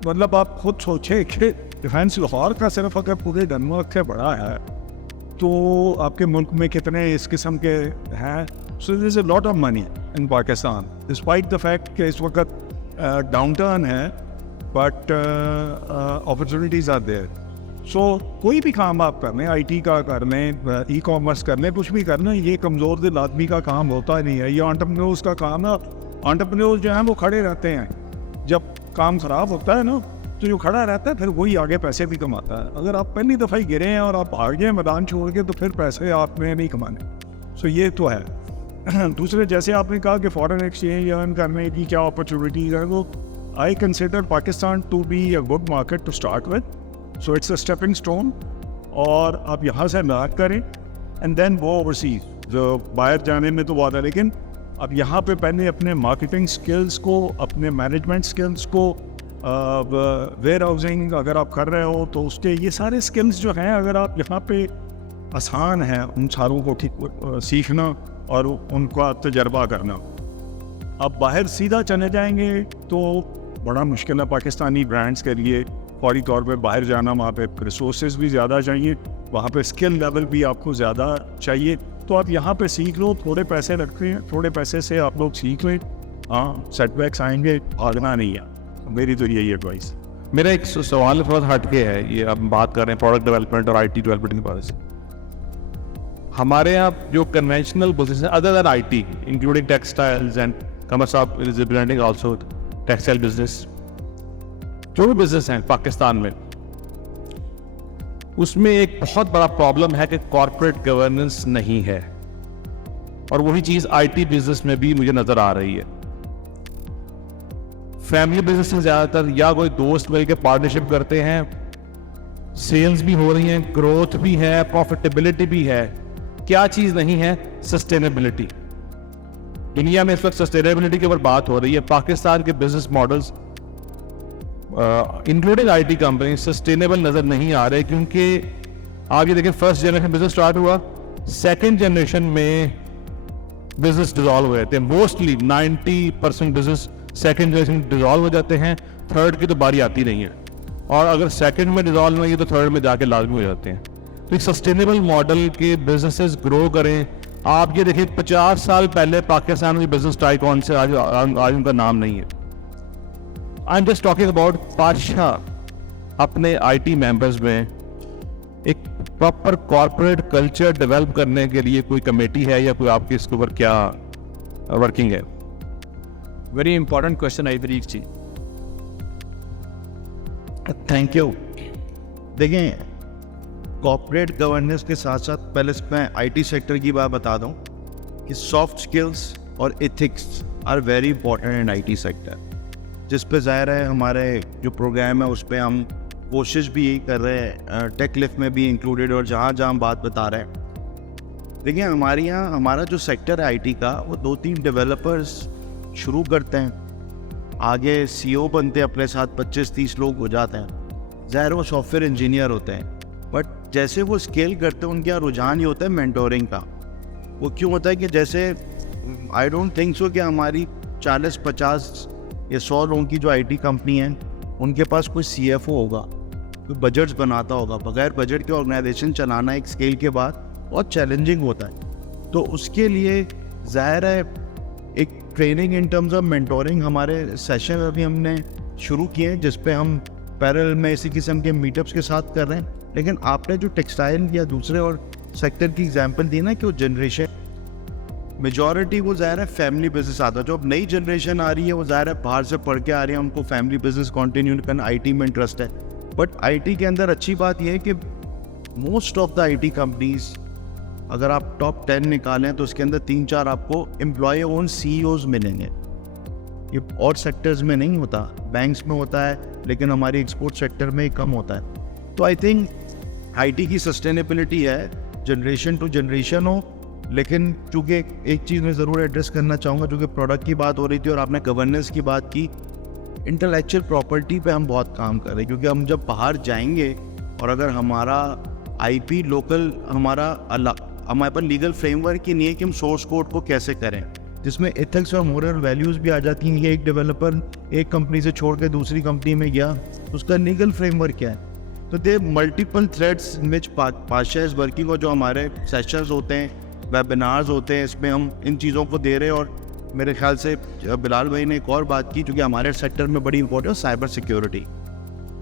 मतलब आप खुद सोचें कि डिफेंस लाहौर का सिर्फ अगर पूरे डेनमार्क से बड़ा है तो आपके मुल्क में कितने इस किस्म के हैं। So there is a lot of money in Pakistan despite the fact कि इस वक्त डाउनटर्न है, but opportunities are there. So कोई भी काम आप कर लें, IT का कर लें, ई-कॉमर्स कर लें, कुछ भी कर लें, ये कमज़ोर दिल आदमी का काम होता नहीं है। ये एंटरप्रेन्योर्स का काम ना, एंटरप्रेन्योर्स जो हैं वो खड़े रहते हैं। जब काम ख़राब होता है ना तो जो खड़ा रहता है फिर वही आगे पैसे भी कमाता है। अगर आप पहली दफ़ा ही गिरे हैं और आप भाग गए मैदान छोड़ के तो फिर पैसे आपने नहीं कमाने। सो ये तो है। दूसरे, जैसे आपने कहा कि फॉरेन एक्सचेंज अर्न करने की क्या अपॉर्चुनिटीज़ है, वो I consider Pakistan to be a good market to start with. So it's a stepping stone, और आप यहाँ से लर्न करें एंड देन वो ओवरसीज। जो बाहर जाने में तो बात है, लेकिन अब यहाँ पे पहले अपने मार्केटिंग स्किल्स को, अपने मैनेजमेंट स्किल्स को, वेयर हाउसिंग अगर आप कर रहे हो तो उसके ये सारे स्किल्स जो हैं, अगर आप यहाँ पे, आसान है उन सारों को ठीक सीखना और उनका तजर्बा करना। अब बाहर सीधा चले जाएंगे तो बड़ा मुश्किल है पाकिस्तानी ब्रांड्स के लिए फौरी तौर पे बाहर जाना। वहाँ पे रिसोर्सेज भी ज़्यादा चाहिए, वहाँ पे स्किल लेवल भी आपको ज़्यादा चाहिए। तो आप यहाँ पे सीख लो, थोड़े पैसे रखते हैं, थोड़े पैसे से आप लोग सीख लें। हाँ, सेटबैक्स आएंगे, भागना नहीं है। मेरी तो यही एडवाइस। मेरा एक सवाल थोड़ा हट के है, ये अब बात कर रहे हैं प्रोडक्ट डेवलपमेंट और IT डेवलपमेंट के बारे से। हमारे यहाँ जो कन्वेंशनल बिजनेस है other than IT, including textiles and commerce of is representing also textile business, जो भी बिजनेस है पाकिस्तान में, उसमें एक बहुत बड़ा प्रॉब्लम है कि कॉर्पोरेट गवर्नेंस नहीं है। और वही चीज IT बिजनेस में भी मुझे नजर आ रही है। फैमिली बिजनेस में ज्यादातर या कोई दोस्त मिलकर पार्टनरशिप करते हैं, सेल्स भी हो रही हैं, ग्रोथ भी है, प्रॉफिटेबिलिटी भी है। क्या चीज नहीं है? सस्टेनेबिलिटी। दुनिया में इस वक्त सस्टेनेबिलिटी के ऊपर बात हो रही है। पाकिस्तान के business models including IT company sustainable नजर नहीं आ रहे, क्योंकि आप ये देखें, फर्स्ट जनरेशन बिजनेस स्टार्ट हुआ, सेकंड जनरेशन में बिजनेस डिसॉल्व हुए थे। Mostly 90% business second generation dissolve हो जाते हैं, थर्ड की तो बारी आती नहीं है। और अगर सेकंड में डिसॉल्व नहीं है तो थर्ड में जाके लाजमी हो जाते हैं। तो एक सस्टेनेबल मॉडल के बिजनेसेस ग्रो करें। आप ये देखिए, 50 साल पहले पाकिस्तान में बिजनेस टाइकॉन से आज उनका नाम नहीं है। I am just talking about पातशाह अपने IT मेंबर्स में एक प्रॉपर कॉर्पोरेट कल्चर डेवलप करने के लिए कोई कमेटी है या कोई आपके इसके ऊपर क्या वर्किंग है? वेरी इंपॉर्टेंट क्वेश्चन आई बरीक जी। Thank you. देखें, कॉर्पोरेट गवर्नेंस के साथ साथ पहले मैं IT सेक्टर की बात बता दूं कि सॉफ्ट स्किल्स और ethics are very important in IT sector, जिस पे ज़ाहिर है हमारे जो प्रोग्राम है उस पर हम कोशिश भी यही कर रहे हैं, टेक लिफ्ट में भी इंक्लूडेड, और जहाँ जहाँ हम बात बता रहे हैं। देखिए, हमारे यहाँ हमारा जो सेक्टर है IT का, वो 2-3 डेवलपर्स शुरू करते हैं, आगे CEO बनते हैं, अपने साथ 25-30 लोग हो जाते हैं। ज़ाहिर वो सॉफ्टवेयर इंजीनियर होते हैं, बट जैसे वो स्केल करते हैं उनका रुझान ये होता है मेंटोरिंग का। वो क्यों होता है कि जैसे आई डोंट थिंक सो कि हमारी 40-50 या 100 लोगों की जो IT कंपनी है उनके पास कोई CFO होगा, कोई बजट्स बनाता होगा। बगैर बजट के ऑर्गेनाइजेशन चलाना एक स्केल के बाद बहुत चैलेंजिंग होता है। तो उसके लिए ज़ाहिर है एक training in terms of mentoring हमारे सेशन अभी हमने शुरू किए हैं, जिस पे हम पैरेलल में इसी किस्म के मीटअप्स के साथ कर रहे हैं। लेकिन आपने जो टेक्सटाइल या दूसरे और सेक्टर की एग्जांपल दी ना कि वो जनरेशन मेजॉरिटी वो ज़ाहिर है फैमिली बिजनेस आता है, जो अब नई जनरेशन आ रही है वो ज़ाहिर है बाहर से पढ़ के आ रही है, उनको फैमिली बिजनेस कंटिन्यू करना, आईटी में इंटरेस्ट है। बट आईटी के अंदर अच्छी बात यह है कि most of the IT companies अगर आप टॉप 10 निकालें तो उसके अंदर 3-4 आपको एम्प्लॉय ओन CEOs मिलेंगे। ये और सेक्टर्स में नहीं होता, बैंक्स में होता है लेकिन हमारी एक्सपोर्ट सेक्टर में ही कम होता है। तो आई थिंक आईटी की सस्टेनेबिलिटी है, जनरेशन टू जनरेशन हो। लेकिन चूँकि एक चीज़ मैं ज़रूर एड्रेस करना चाहूँगा, चूँकि प्रोडक्ट की बात हो रही थी और आपने गवर्नेंस की बात की, इंटेलेक्चुअल प्रॉपर्टी पे हम बहुत काम कर रहे हैं। क्योंकि हम जब बाहर जाएंगे और अगर हमारा IP लोकल हमारे पास लीगल फ्रेमवर्क ही नहीं है कि हम सोर्स कोड को कैसे करें, जिसमें एथिक्स और मोरल वैल्यूज़ भी आ जाती हैं कि एक डेवलपर एक कंपनी से छोड़ के दूसरी कंपनी में गया तो उसका लीगल फ्रेमवर्क क्या है। तो they multiple threads in which PASHA is working, और जो हमारे सेशंस होते हैं, वेबिनार्स होते हैं, इसमें हम इन चीज़ों को दे रहे हैं। और मेरे ख्याल से बिलाल भाई ने एक और बात की जो कि हमारे सेक्टर में बड़ी इंपॉर्टेंट है, साइबर सिक्योरिटी।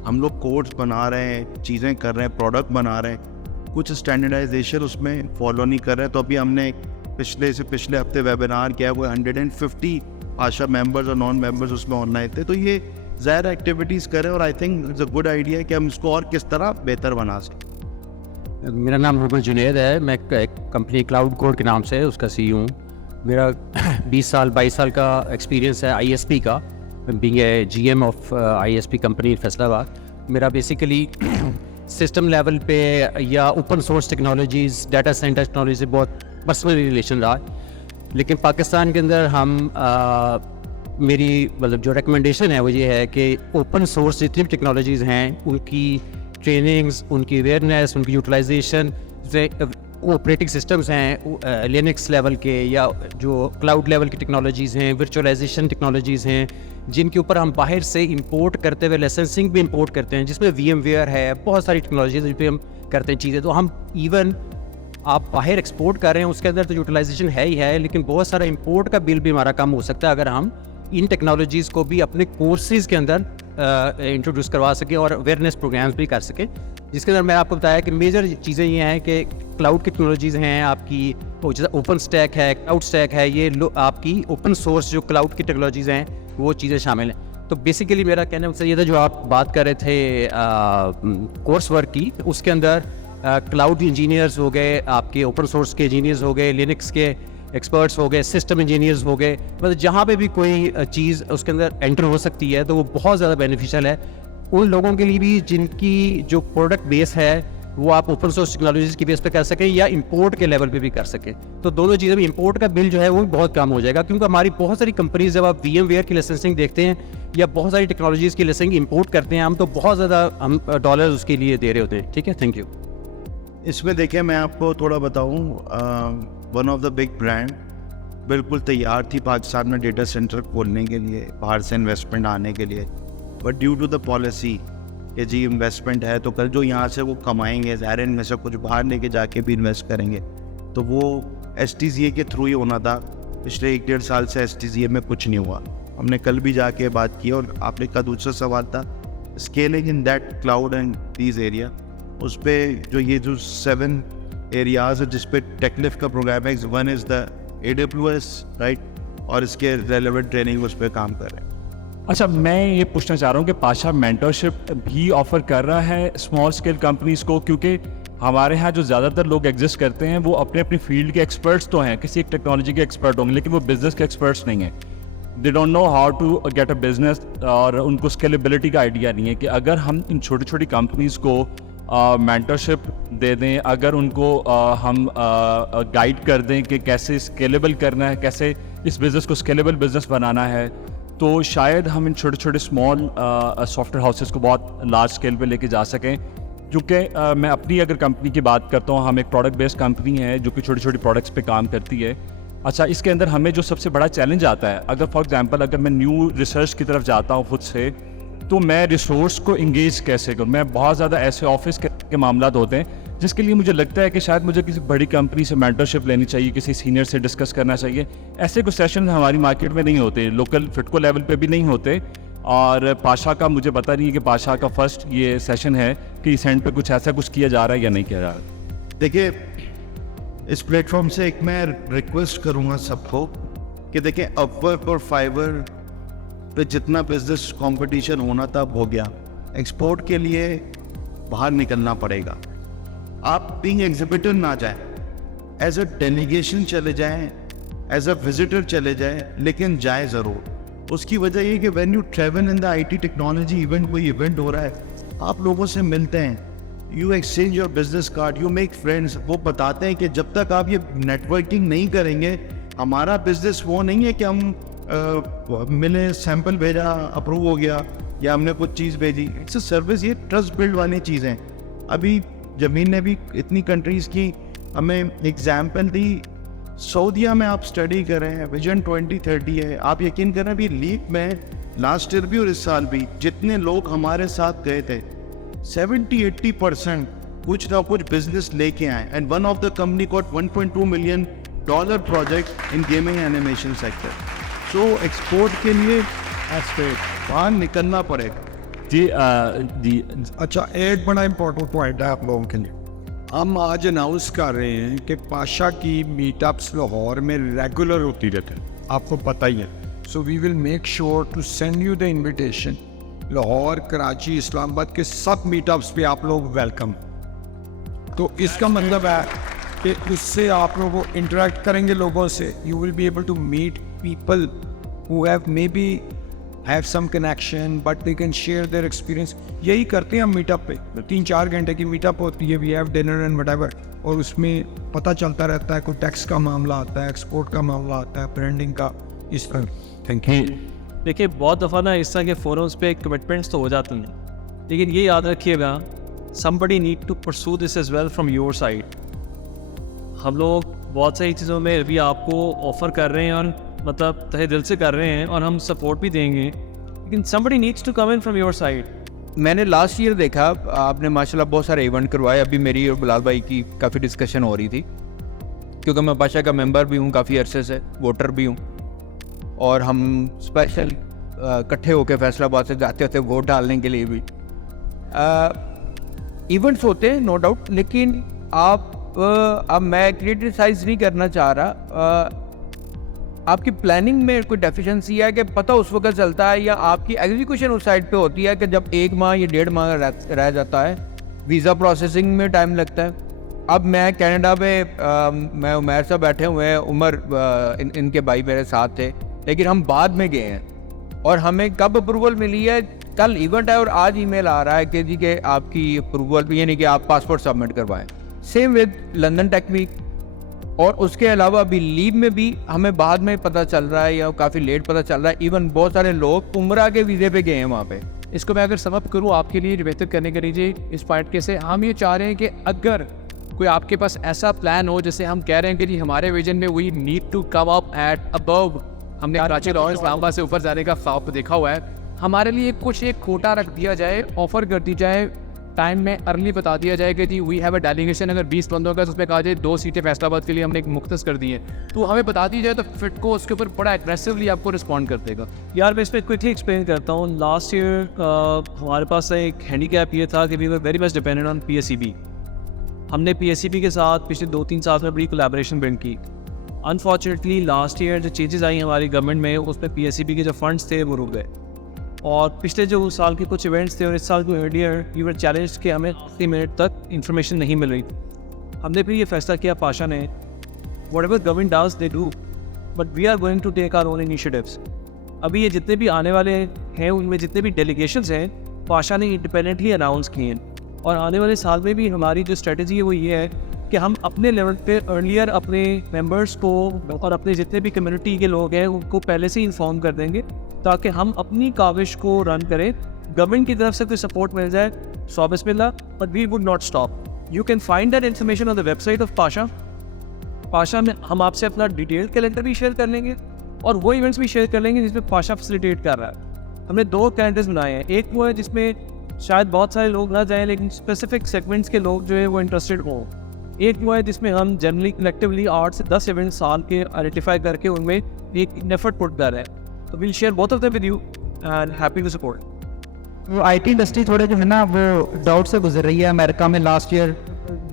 हम लोग कोड्स बना रहे हैं, चीज़ें कर रहे हैं, प्रोडक्ट बना रहे हैं, कुछ स्टैंडर्डाइजेशन उसमें फॉलो नहीं कर रहे हैं। तो अभी हमने पिछले हफ्ते वेबिनार किया, वो 150 आशा मेंबर्स और नॉन मेंबर्स उसमें ऑनलाइन थे। तो ये ज़्यादा एक्टिविटीज़ करें और I think it's a good idea कि हम इसको और किस तरह बेहतर बना सकें। मेरा नाम मोहम्मद जुनैद है, मैं एक कंपनी क्लाउड कोड के नाम से उसका CEO हूँ। मेरा 22 साल का एक्सपीरियंस है ISP का, being a GM of ISP company Faisalabad. मेरा बेसिकली सिस्टम लेवल पे या open source technologies, data centre technology से बहुत पर्सनल रिलेशन रहा। लेकिन पाकिस्तान के अंदर मेरी मतलब जो रिकमेंडेशन है वो ये है कि ओपन सोर्स जितनी भी टेक्नोलॉजीज़ हैं उनकी ट्रेनिंग्स, उनकी अवेयरनेस, उनकी यूटिलाइजेशन, ऑपरेटिंग सिस्टम्स हैं लिनक्स लेवल के या जो क्लाउड लेवल की टेक्नोलॉजीज़ हैं, वर्चुअलाइजेशन टेक्नोलॉजीज़ हैं, जिनके ऊपर हम बाहर से इंपोर्ट करते हुए लाइसेंसिंग भी इंपोर्ट करते हैं, जिसमें VMware है, बहुत सारी टेक्नोलॉजीज जिन पे हम करते हैं चीज़ें। तो हम इवन आप बाहर एक्सपोर्ट कर रहे हैं उसके अंदर तो यूटिलाइजेशन है ही है, लेकिन बहुत सारा इंपोर्ट का बिल भी हमारा कम हो सकता है अगर हम इन टेक्नोलॉजीज़ को भी अपने कोर्सेज़ के अंदर इंट्रोड्यूस करवा सकें और अवेयरनेस प्रोग्राम्स भी कर सकें। जिसके अंदर मैंने आपको बताया कि मेजर चीज़ें ये हैं कि क्लाउड की टेक्नोलॉजीज़ हैं आपकी, जैसे ओपन स्टैक है, क्लाउड स्टैक है, ये आपकी ओपन सोर्स जो क्लाउड की टेक्नोलॉजीज़ हैं वो चीज़ें शामिल हैं। तो बेसिकली मेरा कहना मतलब ये था, जो आप बात कर रहे थे कोर्स वर्क की, उसके अंदर क्लाउड इंजीनियर्स हो गए, आपके ओपन सोर्स के इंजीनियर्स हो गए, लिनक्स के एक्सपर्ट्स हो गए, सिस्टम इंजीनियर्स हो गए, मतलब जहाँ पे भी कोई चीज़ उसके अंदर एंटर हो सकती है तो वो बहुत ज़्यादा बेनिफिशियल है उन लोगों के लिए भी जिनकी जो प्रोडक्ट बेस है वो आप ओपन सोर्स टेक्नोलॉजीज़ की बेस पे कर सकें या इंपोर्ट के लेवल पे भी कर सकें। तो दोनों चीज़ें भी, इंपोर्ट का बिल जो है वो भी बहुत कम हो जाएगा, क्योंकि हमारी बहुत सारी कंपनीज जब आप VMware की लाइसेंसिंग देखते हैं या बहुत सारी टेक्नोलॉजीज़ की लाइसेंसिंग इंपोर्ट करते हैं हम, तो बहुत ज़्यादा हम डॉलर उसके लिए दे रहे होते हैं। ठीक है, थैंक यू। इसमें देखिए मैं आपको थोड़ा बताऊं, one of the big brand बिल्कुल तैयार थी पाकिस्तान में डेटा सेंटर खोलने के लिए, बाहर से इन्वेस्टमेंट आने के लिए, but due to the policy कि जी इन्वेस्टमेंट है तो कल जो यहाँ से वो कमाएंगे ज़ाहिर इनमें से कुछ बाहर लेके जाके भी इन्वेस्ट करेंगे, तो वो STCA के थ्रू ही होना था। पिछले 1-1.5 साल से STCA में कुछ नहीं हुआ। हमने कल भी जाके बात की और आपने का दूसरा सवाल था scaling in that cloud and these area, उस पर जो 7 एरियाज है जिस पे टेक्निफ का प्रोग्राम है, one is the AWS right, और इसके रेलेवेंट ट्रेनिंग उस पर काम कर रहे हैं। अच्छा, मैं ये पूछना चाह रहा हूँ कि पाशा मेंटरशिप भी ऑफर कर रहा है स्मॉल स्केल कंपनीज को, क्योंकि हमारे यहाँ जो ज़्यादातर लोग एग्जिस्ट करते हैं वो अपने अपनी फील्ड के एक्सपर्ट्स तो हैं, किसी एक टेक्नोलॉजी के एक्सपर्ट होंगे, लेकिन वो बिजनेस के एक्सपर्ट्स नहीं हैं। They don't know how to get a business, और उनको स्केलेबिलिटी का आइडिया नहीं है कि अगर हम इन छोटी छोटी कंपनीज को मेंटरशिप दे दें, अगर उनको हम गाइड कर दें कि कैसे स्केलेबल करना है, कैसे इस बिज़नेस को स्केलेबल बिजनेस बनाना है, तो शायद हम इन छोटे छोटे स्मॉल सॉफ्टवेयर हाउसेस को बहुत लार्ज स्केल पे लेके जा सकें। क्योंकि मैं अपनी अगर कंपनी की बात करता हूँ, हम एक प्रोडक्ट बेस्ड कंपनी है जो कि छोटी छोटी प्रोडक्ट्स पे काम करती है। अच्छा, इसके अंदर हमें जो सबसे बड़ा चैलेंज आता है, अगर फॉर एग्जांपल अगर मैं न्यू रिसर्च की तरफ जाता हूँ खुद से, तो मैं रिसोर्स को इंगेज कैसे करूँ। मैं बहुत ज़्यादा ऐसे ऑफिस के मामला होते हैं जिसके लिए मुझे लगता है कि शायद मुझे किसी बड़ी कंपनी से मेंटरशिप लेनी चाहिए, किसी सीनियर से डिस्कस करना चाहिए। ऐसे कुछ सेशन हमारी मार्केट में नहीं होते, लोकल फिटको लेवल पे भी नहीं होते, और पाशा का मुझे पता नहीं है कि पाशा का फर्स्ट ये सेशन है कि इस एंड पे कुछ ऐसा कुछ किया जा रहा है या नहीं किया जा रहा। देखिए, इस प्लेटफॉर्म से एक मैं रिक्वेस्ट करूंगा सबको कि देखिए, अपवर्क और फाइवर पे जितना बिजनेस कंपटीशन होना था हो गया। एक्सपोर्ट के लिए बाहर निकलना पड़ेगा। आप बीइंग एग्जिबिटर ना जाएं, एज अ डेलीगेशन चले जाएं, एज अ विजिटर चले जाएं, लेकिन जाएं ज़रूर। उसकी वजह ये कि when you travel in the IT technology event, कोई इवेंट हो रहा है, आप लोगों से मिलते हैं, you exchange your business card, you make friends. वो बताते हैं कि जब तक आप ये नेटवर्किंग नहीं करेंगे, हमारा बिजनेस वो नहीं है कि हम मिले, सैंपल भेजा, अप्रूव हो गया, या हमने कुछ चीज़ भेजी। It's a service. ये ट्रस्ट बिल्ड वाली चीज़ें। अभी जमीन ने भी इतनी कंट्रीज़ की हमें एग्जाम्पल दी। सऊदीया में आप स्टडी कर रहे हैं, विजन 2030 है। आप यकीन करें, अभी लीप में लास्ट ईयर भी और इस साल भी जितने लोग हमारे साथ गए थे, 70-80% कुछ ना कुछ बिजनेस लेके आए। And one of the company got $1.2 million project in gaming animation sector. So export के लिए बाहर निकलना पड़ेगा। जी अच्छा, एक बड़ा इम्पोर्टेंट पॉइंट है आप लोगों के लिए। हम आज अनाउंस कर रहे हैं कि पाशा की मीटअप्स लाहौर में रेगुलर होती रहती है, आपको पता ही है। So we will make sure to send you the invitation. Lahore, Karachi, Islamabad के सब मीटअप्स पे आप लोग वेलकम। तो इसका मतलब है कि उससे आप लोग इंटरेक्ट करेंगे लोगों से। You will be able to meet people who have may be have some connection but they can share their experience. यही करते हैं हम मीटअप पे। 3-4 घंटे की मीटअप होती है, we have dinner and whatever, और उसमें पता चलता रहता है, कोई टैक्स का मामला आता है, एक्सपोर्ट का मामला आता है, ब्रांडिंग का, इस तरह। Thank you. देखिए, बहुत दफ़ा ना इस तरह के फोरम्स पे कमिटमेंट्स तो हो जाते हैं, लेकिन ये याद रखिएगा, somebody need to pursue this as well from your side। हम लोग बहुत सारी चीज़ों में भी आपको ऑफ़र कर रहे हैं और मतलब तहे दिल से कर रहे हैं, और हम सपोर्ट भी देंगे, लेकिन somebody needs to come in from your side। मैंने लास्ट ईयर देखा, आपने माशाल्लाह बहुत सारे इवेंट करवाए। अभी मेरी और बिलाल भाई की काफ़ी डिस्कशन हो रही थी, क्योंकि मैं पाशा का मेंबर भी हूँ काफ़ी अरसे से, वोटर भी हूँ, और हम स्पेशल इकट्ठे होकर फैसलाबाद से जाते होते वोट डालने के लिए भी। इवेंट्स होते हैं नो डाउट, लेकिन अब मैं क्रिटिसाइज नहीं करना चाह रहा। आपकी प्लानिंग में कोई डेफिशिएंसी है कि पता उस वक्त चलता है, या आपकी एग्जीक्यूशन उस साइड पे होती है कि जब 1 माह या 1.5 माह रह जाता है, वीज़ा प्रोसेसिंग में टाइम लगता है। अब मैं कनाडा में, मैं उमर साहब बैठे हुए हैं, उमर इनके भाई मेरे साथ थे, लेकिन हम बाद में गए हैं, और हमें कब अप्रूवल मिली है, कल इवेंट है और आज ईमेल आ रहा है कि जी के आपकी अप्रूवल, यानी कि आप पासपोर्ट सबमिट करवाएं। Same with London tech week, और उसके अलावा अभी लीव में भी हमें बाद में पता चल रहा है, या काफ़ी लेट पता चल रहा है। इवन बहुत सारे लोग उम्रा के वीज़े पे गए हैं वहाँ पे। इसको मैं अगर समअप करूँ आपके लिए बेहतर करने के लिए इस पॉइंट के से हम ये चाह रहे हैं कि अगर कोई आपके पास ऐसा प्लान हो, जैसे हम कह रहे हैं कि जी हमारे विजन में we need to come up at above, हमने कराची लाहौर इस्लामाबाद से ऊपर जाने का ख्वाब देखा हुआ है, हमारे लिए कुछ एक कोटा रख दिया जाए, ऑफर कर दी जाए, टाइम में अर्ली बता दिया जाए कि जी वी हैव अ डेलीगेशन। अगर 20 बंदों का, तो उसमें कहा जाए 2 सीटें फैसलाबाद के लिए हमने एक मुख्तस कर दी हैं, तो हमें बता दी जाए, तो फिट को उसके ऊपर बड़ा एग्रेसिवली आपको रिस्पॉन्ड कर देगा। यार मैं इस पर क्विकली एक्सप्लेन करता हूँ। लास्ट ईयर हमारे पास एक हैंडीकैप ये था कि we were very much dependent on PSEB। हमने PSEB के साथ पिछले 2-3 साल में बड़ी कोलैबोरेशन बिल्ड की। अनफॉर्चुनेटली लास्ट ईयर जो चेंजेस आई हमारी गवर्नमेंट में, उसमें PSEB के जो फंड्स थे वो रुक गए, और पिछले जो साल के कुछ इवेंट्स थे और इस साल को अर्लियर वी वर चैलेंज्ड कि हमें आखिरी मिनट तक इंफॉर्मेशन नहीं मिल रही थी। हमने फिर ये फैसला किया पाशा ने, whatever government does they do, but we are going to take our own initiatives. अभी ये जितने भी आने वाले हैं, उनमें जितने भी डेलीगेशंस हैं, पाशा ने इंडिपेंडेंटली अनाउंस किए हैं, और आने वाले साल में भी हमारी जो स्ट्रेटजी है वो ये है कि हम अपने लेवल पे अर्लियर अपने मेंबर्स को और अपने जितने भी कम्युनिटी के लोग हैं उनको पहले से इन्फॉर्म कर देंगे, ताकि हम अपनी काविश को रन करें। गवर्नमेंट की तरफ से कोई सपोर्ट मिल जाए, सौ बिस्मिल्लाह, but we would not stop. You can find that information on the website of PASHA. PASHA में हम आपसे अपना डिटेल कैलेंडर भी शेयर कर लेंगे, और वो इवेंट्स भी शेयर कर लेंगे जिसमें पाशा फैसिलिटेट कर रहा है। हमने 2 कैलेंडर्स बनाए हैं, एक वो है जिसमें शायद बहुत सारे लोग ना जाएं, लेकिन स्पेसिफिक सेगमेंट्स के लोग जो है वो इंटरेस्टेड हों। एक वो है जिसमें हम जनरली कलेक्टिवली 8 से 10 इवेंट्स साल के आइडेंटिफाई करके उनमें एक एफर्ट पुट कर रहे हैं। तो will share both of them with you. and happy to support. वो आईटी इंडस्ट्री थोड़े जो है ना वो डाउट से गुजर रही है। अमेरिका में लास्ट ईयर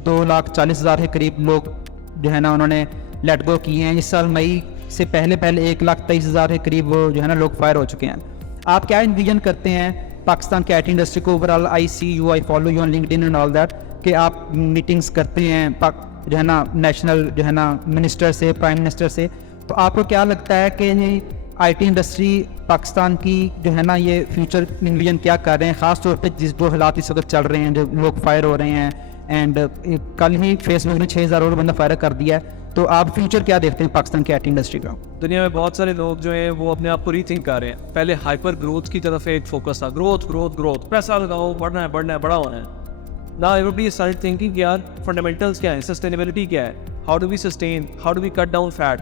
2,40,000 के करीब लोग जो है ना उन्होंने लेट गो किए हैं। इस साल मई से पहले 1,23,000 के करीब वो जो है ना लोग फायर हो चुके हैं। आप क्या इन्विजन करते हैं पाकिस्तान के आईटी इंडस्ट्री को overall? I see you, I follow you on LinkedIn and all that, कि आप मीटिंग्स करते हैं जो है ना नेशनल जो है ना मिनिस्टर से, प्राइम मिनिस्टर से, तो आपको क्या लगता है कि ये आईटी इंडस्ट्री पाकिस्तान की जो है ना ये फ्यूचर इन्विजन क्या कर रहे हैं, ख़ास तौर पे जिस जो हालात इस वक्त चल रहे हैं, जो लोग फायर हो रहे हैं एंड कल ही फेसबुक ने 6,000 और बंदा फायर कर दिया है, तो आप फ्यूचर क्या देखते हैं पाकिस्तान की आईटी इंडस्ट्री का? दुनिया में बहुत सारे लोग जो हैं वो अपने आप को रीथिंक कर रहे हैं। पहले हाइपर ग्रोथ की तरफ एक फोकस था, ग्रोथ ग्रोथ ग्रोथ, पैसा लगाओ, बढ़ना है बड़ा होना है। नाउ एवरीबॉडी स्टार्ट थिंकिंग यार फंडामेंटल्स क्या है, सस्टेनेबिलिटी क्या है, how do we sustain, how do we cut down fat.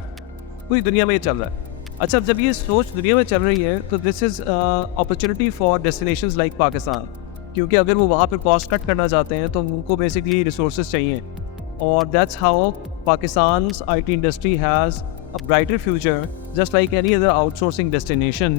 पूरी दुनिया में ये चल रहा है। अच्छा, जब ये सोच दुनिया में चल रही है तो this is opportunity for destinations like Pakistan, क्योंकि अगर वो वहाँ पर कॉस्ट कट करना चाहते हैं तो उनको बेसिकली रिसोर्सेज चाहिए, और that's how Pakistan's IT industry has a brighter future, just like any other outsourcing destination,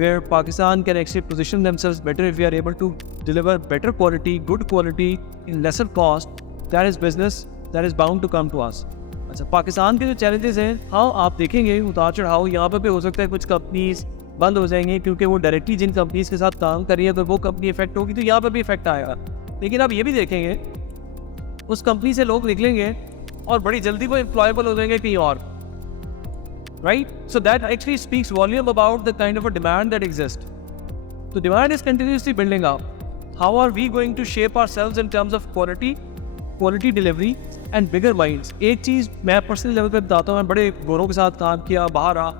where Pakistan can actually position themselves better if we are able to deliver better quality, good quality, in lesser cost. That is business that is bound to come to us. अच्छा, पाकिस्तान के जो challenges हैं, हाँ आप देखेंगे उतार चढ़ाव यहाँ पर भी हो सकता है, कुछ कंपनीज बंद हो जाएंगी क्योंकि वो डायरेक्टली जिन कंपनीज के साथ काम कर रही है अगर वो कंपनी इफेक्ट होगी तो यहाँ पर भी इफेक्ट आएगा। लेकिन आप ये भी देखेंगे उस कंपनी से लोग निकलेंगे और बड़ी जल्दी वो एम्प्लॉयबल हो जाएंगे कहीं और, right? So that actually speaks volume about the kind of a demand that exist. तो demand is continuously building up. How are we going to shape ourselves in terms of quality delivery and bigger minds? एक चीज़ मैं personal level पे बताता हूँ, मैं बड़े गोरों के साथ काम किया, बाहर आ,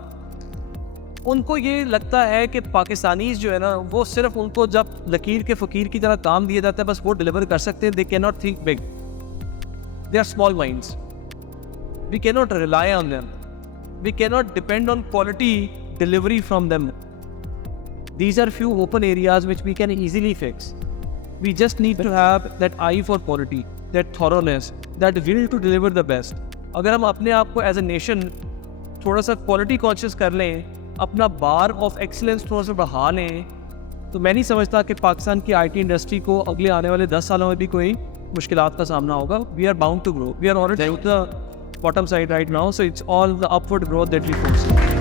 उनको ये लगता है कि पाकिस्तानीज जो है ना वो सिर्फ उनको जब लकीर के फ़कीर की तरह काम दिया जाता है बस वो डिलीवर कर सकते हैं। They can not think big, they are small minds. We cannot rely on them. We cannot depend on quality delivery from them. These are few open areas which we can easily fix. We just need to have that eye for quality, that thoroughness, that will to deliver the best. अगर हम अपने आप को as a nation थोड़ा सा quality conscious कर लें, अपना bar of excellence थोड़ा सा बढ़ा लें, तो मैं नहीं समझता कि पाकिस्तान की IT इंडस्ट्री को अगले आने वाले 10 सालों में भी कोई मुश्किलात का सामना होगा। We are bound to grow, we are already at the bottom side right now, so it's all the upward growth that we force.